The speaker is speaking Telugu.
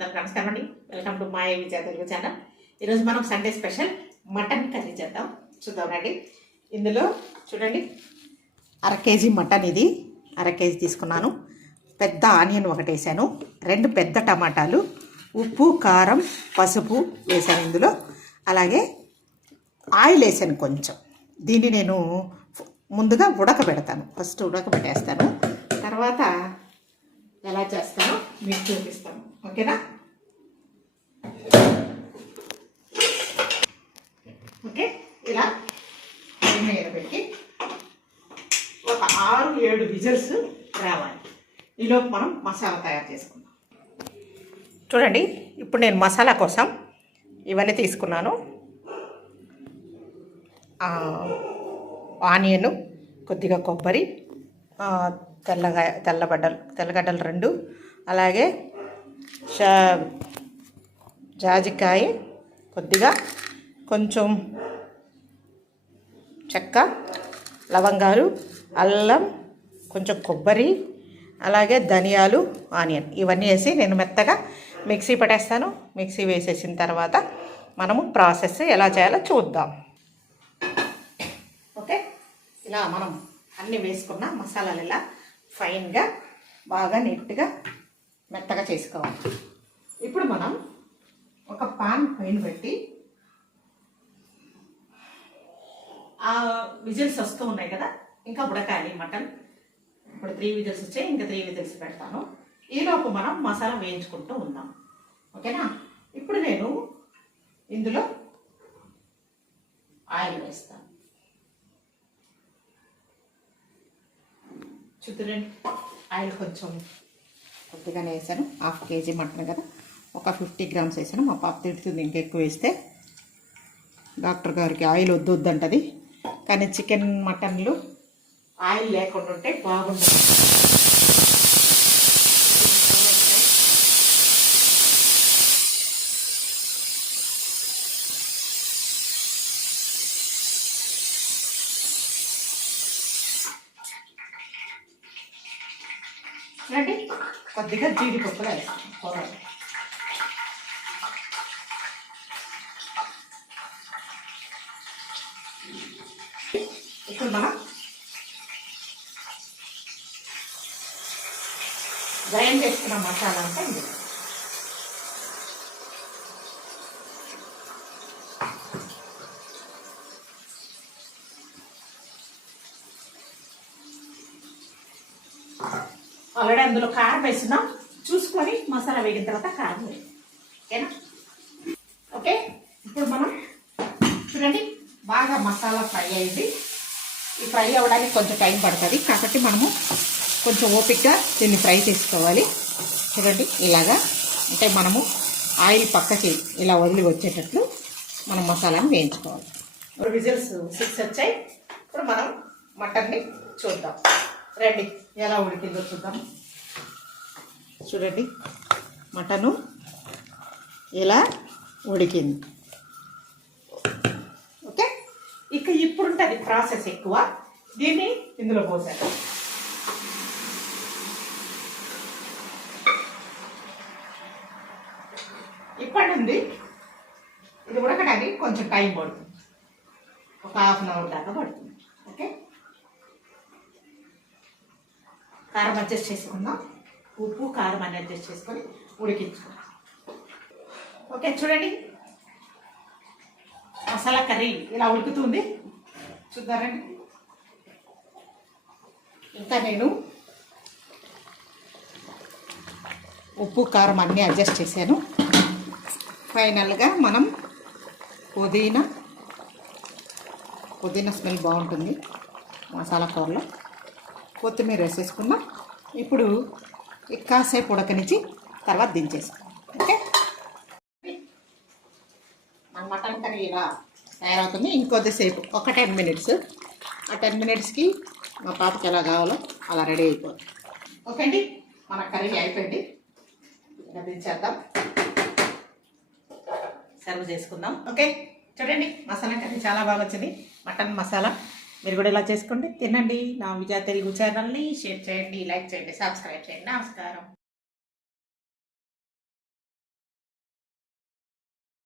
అందరికి నమస్కారం అండి. Welcome to my Vijaya Telugu channel. ఈరోజు మనం సండే స్పెషల్ మటన్ కర్రీ చేద్దాం. చూద్దాం రండి. ఇందులో చూడండి, 1/2 కేజీ మటన్, ఇది 1/2 కేజీ తీసుకున్నాను. పెద్ద ఆనియన్ ఒకటి వేసాను, 2 పెద్ద టమాటాలు, ఉప్పు, కారం, పసుపు వేసాను ఇందులో. అలాగే ఆయిల్ వేసాను కొంచెం. దీన్ని నేను ముందుగా ఉడకబెడతాను. ఫస్ట్ ఉడకబెట్టేస్తాను, తర్వాత ఎలా చేస్తానో మీకు చూపిస్తాను. ఓకేనా? ఓకే, ఇలా మీద పెట్టి ఒక 6-7 విజిల్స్ రావాలి. ఈలోపు మనం మసాలా తయారు చేసుకుందాం. చూడండి, ఇప్పుడు నేను మసాలా కోసం ఇవన్నీ తీసుకున్నాను. ఆనియన్, కొద్దిగా కొబ్బరి, తెల్లగడ్డలు 2, అలాగే జాజికాయ కొద్దిగా, కొంచెం చెక్క, లవంగాలు, అల్లం, కొంచెం కొబ్బరి, అలాగే ధనియాలు, ఆనియన్ ఇవన్నీ వేసి నేను మెత్తగా మిక్సీ పట్టేస్తాను. మిక్సీ వేసేసిన తర్వాత మనము ప్రాసెస్ ఎలా చేయాలో చూద్దాం. ఓకే, ఇలా మనం అన్నీ వేసుకున్న మసాలాలు ఇలా ఫైన్గా బాగా నీట్గా మెత్తగా చేసుకోవాలి. ఇప్పుడు మనం ఒక పాన్ పైన పెట్టి, ఆ విజిల్స్ వస్తూ ఉన్నాయి కదా, ఇంకా ఉడకాలి మటన్. ఇప్పుడు 3 విజిల్స్ వచ్చాయి, ఇంకా 3 విజిల్స్ పెడతాను. ఈలోపు మనం మసాలా వేయించుకుంటూ ఉందాం. ఓకేనా? ఇప్పుడు నేను ఇందులో ఆయిల్ వేస్తాను. చూద్దురండి, ఆయిల్ కొంచెం కొద్దిగానే వేసాను. 1/2 కేజీ మటన్ కదా, ఒక 50 గ్రామ్స్ వేసాను. మా పాప తిడుతుంది ఇంకెక్కువ వేస్తే, డాక్టర్ గారికి ఆయిల్ వద్దంటది. కానీ చికెన్ మటన్లు ఆయిల్ లేకుండా ఉంటే బాగుంటుంది. చూడండి, కొద్దిగా జీడిపప్పులు వేస్తాను కూరలు. ఇప్పుడు మనం గ్రైండ్ చేసుకున్న మసాలా అంటే ఇది. ఆల్రెడీ అందులో కారం వేస్తున్నాం, చూసుకొని మసాలా వేగిన తర్వాత కారం వేయాలి. ఓకేనా? ఓకే, ఇప్పుడు మనం చూడండి, బాగా మసాలా ఫ్రై అయింది. ఈ ఫ్రై అవ్వడానికి కొంచెం టైం పడుతుంది, కాబట్టి మనము కొంచెం ఓపిక్గా దీన్ని ఫ్రై చేసుకోవాలి. చూడండి, ఇలాగా అంటే మనము ఆయిల్ పక్కకి ఇలా వదిలి వచ్చేటట్లు మనం మసాలాను వేయించుకోవాలి. ఇప్పుడు విజిల్స్ 6 వచ్చాయి. ఇప్పుడు మనం మటన్ని చూద్దాం. రండి, ఎలా ఉడికిందో చూద్దాం. చూడండి, మటను ఇలా ఉడికింది. ఓకే, ఇక ఇప్పుడు ఉంటుంది ప్రాసెస్ ఎక్కువ. దీన్ని ఇందులో పోసాను. ఇప్పటి నుండి ఇది ఉడకడానికి కొంచెం టైం పడుతుంది, ఒక 1/2 అవర్ దాకా పడుతుంది. ఓకే, కారం అడ్జస్ట్ చేసుకుందాం. ఉప్పు, కారం అన్ని అడ్జస్ట్ చేసుకొని ఉడికించుకుందాం. ఓకే, చూడండి, మసాలా కర్రీ ఇలా ఉడుకుతుంది. చూద్దారండి. ఇంకా నేను ఉప్పు, కారం అన్నీ అడ్జస్ట్ చేశాను. ఫైనల్గా మనం పుదీనా స్మెల్ బాగుంటుంది మసాలా కూరలో. కొత్తిమీర వేసేసుకున్నాం. ఇప్పుడు కాసేపు ఉడకనిచ్చి తర్వాత దించేసుకున్నాం. ఓకే, మన మటన్ కర్రీ ఇలా తయారవుతుంది. ఇంకొద్దిసేపు ఒక 10 మినిట్స్. ఆ 10 మినిట్స్కి మా పాపకి ఎలా కావాలో అలా రెడీ అయిపోతుంది. ఓకే అండి, మన కర్రీ అయిపోయింది. ఇంకా దించేద్దాం, సర్వ్ చేసుకుందాం. ఓకే, చూడండి, మసాలా కర్రీ చాలా బాగా వచ్చింది. మటన్ మసాలా మీరు కూడా ఇలా చేసుకోండి, తినండి. నా విజయ తెలుగు ఛానల్ని షేర్ చేయండి, లైక్ చేయండి, సబ్స్క్రైబ్ చేయండి. నమస్కారం.